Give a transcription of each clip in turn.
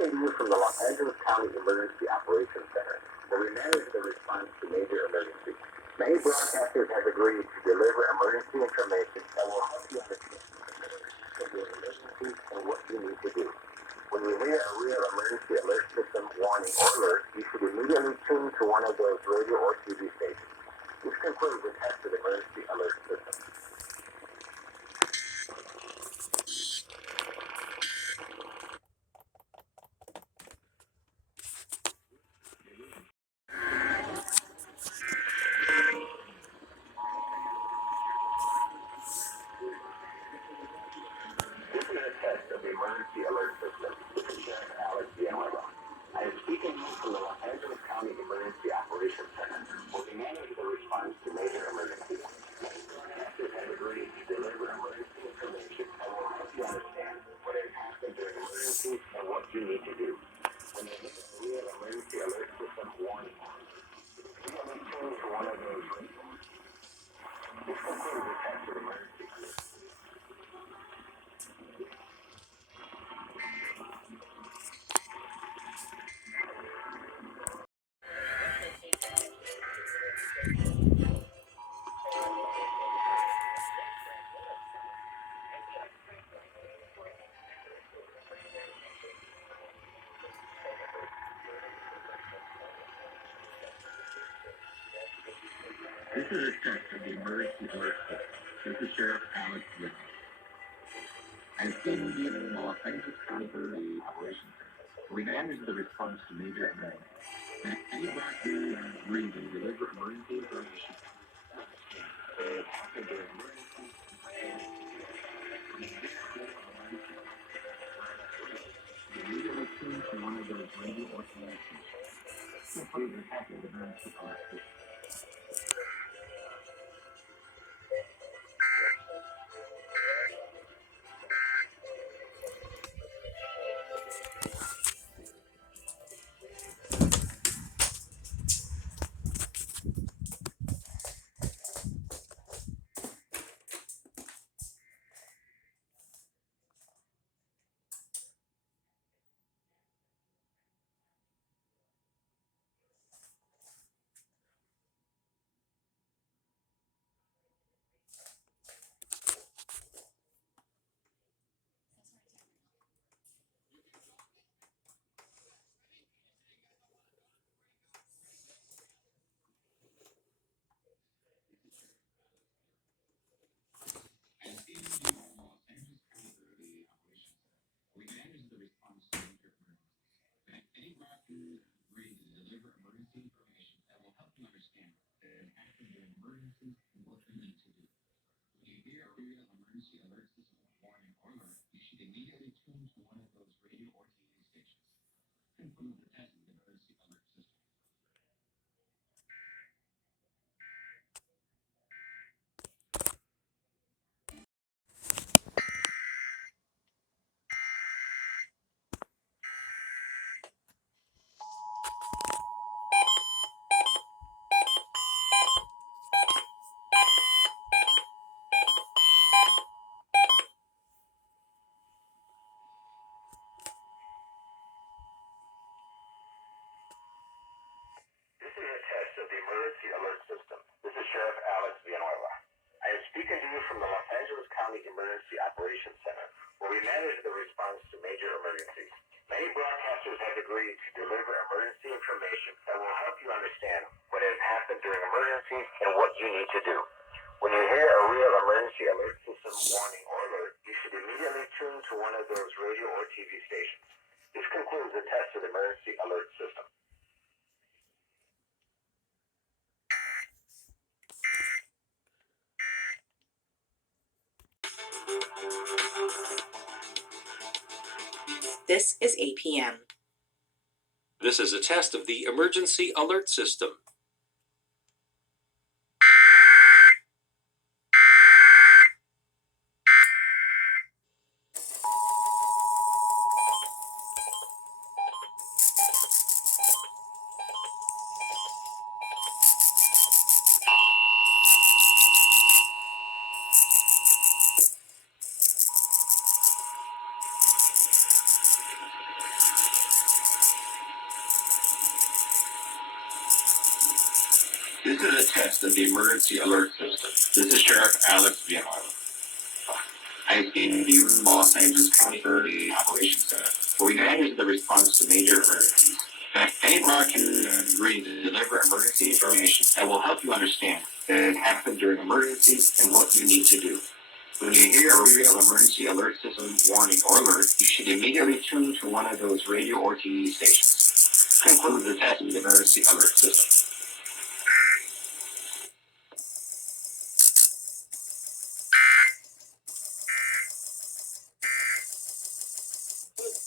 speaking to you from the Los Angeles County Emergency Operations Center, where we manage the response to major emergencies. Many broadcasters have agreed to deliver emergency information that will help you understand your emergency and what you need to do. When you hear a real emergency alert system warning or alert, you should immediately tune to one of those radio or TV stations. This concludes the test of the emergency alert system. This is a test of the emergency alert system. This is Sheriff Alex Villanueva. I am speaking to you from the Los Angeles County Emergency Operations Center, where we manage the response to major emergencies. Many broadcasters have agreed to deliver emergency information that will help you understand what has happened during emergencies and what you need to do. When you hear a real emergency alert system warning, you will be tuned to one of those radios. This concludes the test of emergency alert. This is a test of the emergency alert system. This is Sheriff Alex Villanueva. I'm speaking to you from the Los Angeles County Emergency Operations Center, where we manage the response to major emergencies. Any broadcasters have agreed to deliver emergency information that happened during emergencies. You immediately tune to one of those radio or TV stations. This includes the test of the emergency alert system. This is a test of the emergency alert system. This is Sheriff Alex Villanueva. I am speaking to you from the Los Angeles County Emergency Operations Center, where we manage the response to major emergencies. Many broadcasters have agreed to deliver emergency information that will help you understand what has happened during emergencies and what you need to do. When you hear a real emergency alert system warning or alert, you should immediately tune to one of those radio or TV stations. This concludes the test of the emergency alert system. This is APM. This is a test of the emergency alert system. This is a test of the emergency alert system. This is Sheriff Alex Villanueva. I am speaking to you from the Los Angeles County Emergency Operations Center, where we manage the response to major emergencies. Any broadcast agrees to deliver emergency information that will help you understand that it happened during emergencies and what you need to do. When you hear a real emergency alert system warning or alert, you should immediately tune to one of those radio or TV stations. This concludes the test of the emergency alert system.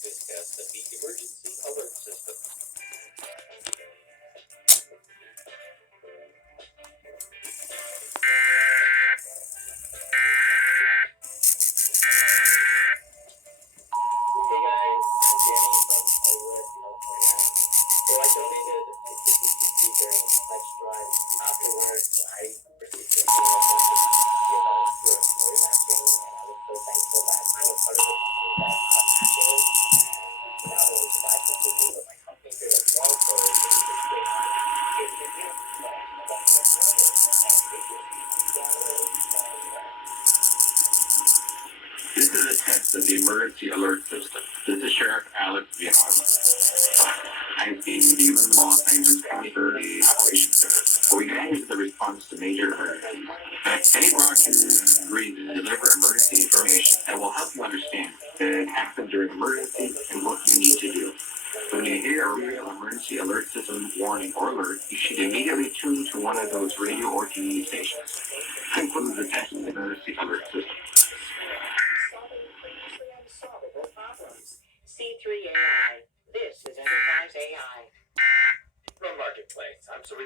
This test of the emergency alert system. Hey guys, I'm Danny from Hollywood, California. So I donated a CPC during a pledge drive. Afterwards, I received an email from CPC about your employee matching, and I was so thankful that I'm a part of the company that matches. And not only did I contribute, but my company did as well. So it was a great honor. Here's the deal. This is a test of the emergency alert system. This is Sheriff Alex Villanueva. I am speaking to you from the Los Angeles County Emergency Operations Center, where we manage the response to major emergencies. Any broadcast agrees to deliver emergency information that will help you understand that it happened during emergencies and what you need to do. When you hear a real emergency alert system warning or alert, you should immediately tune to one of those radio or TV stations. This concludes the test of the emergency alert system. C3 AI. This is Enterprise AI. From Marketplace, I'm sorry.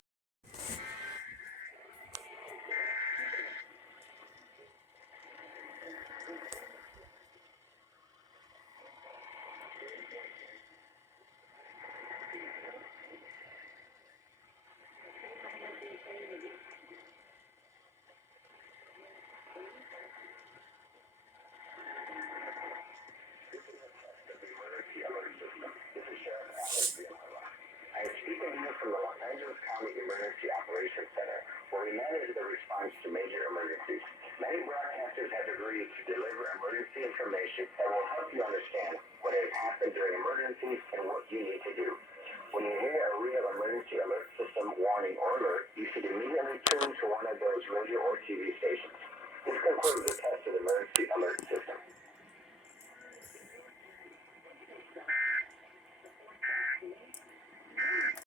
I am speaking to you from the Los Angeles County Emergency Operations Center, where we manage the response to major emergencies. Many broadcasters have agreed to deliver emergency information that will help you understand what has happened during emergencies and what you need to do. When you hear a real emergency alert system warning or alert, you should immediately tune to one of those radio or TV stations. This concludes the test of the emergency alert system.